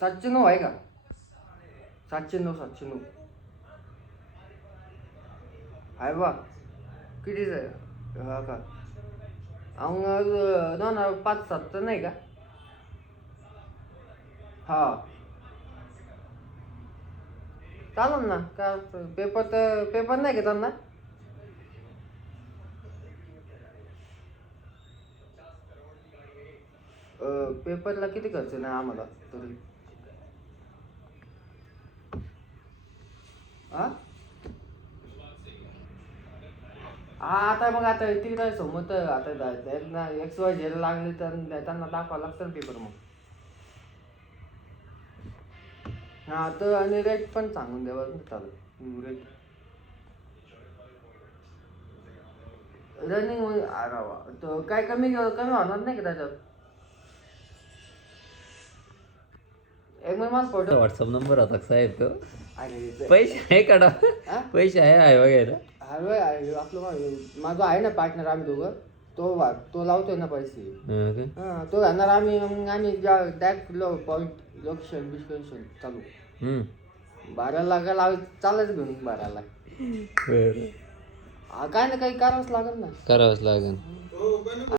709 आहे का? 709 आहे बा. कितीच आहे हा का? मग 2005-7 तर नाही का? हा चालेल ना. काय पेपर नाही का त्यांना? पेपरला किती खर्च नाही आम्हाला तरी? हा हा आता मग आता तिकडे समोर आता त्यांना XYZ लागले तर त्यांना दाखवावं लागतं ना पेपर मग. हा तर आणि रेट पण सांगून द्यावा ना चालेल रेट. रनिंग अरे वा तर काय कमी कमी होणार नाही का त्याच्यात? एक मिनिट माझा फोटो. व्हॉट्सअप नंबर होता का साहेब तो? अरे पैसे आहे काढा. हा पैसे आहे वगैरे. हवे आपलं माझं आहे ना पार्टनर आम्ही दोघं. तो लावतोय ना पैसे. हा तो घालणार आम्ही मग आम्ही डायरेक्ट पॉईंट लोकेशन बिस्केशन चालू. 12 लाख चालच घेऊन 12 लाख. बरं काय ना काही करावंच लागेल ना. करावंच लागेल.